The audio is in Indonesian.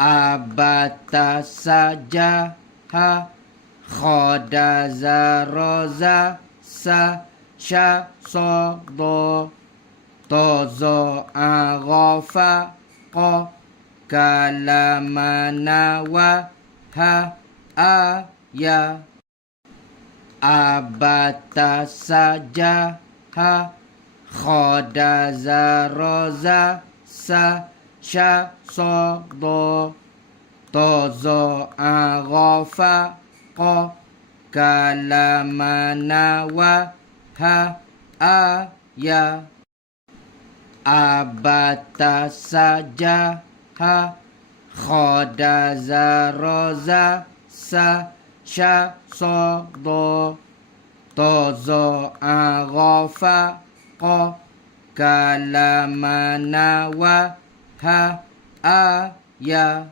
abata saja ha khoda zaroza sa sha so do tozo aghofa ko kalamana wa ha a ya abata saja ha khoda zaroza sa sha so do tozo aghofa ko kalamana wa ha a ya abata saja ha khoda zaroza sa sha so do tozo aghofa ko kalamana wa ha a ya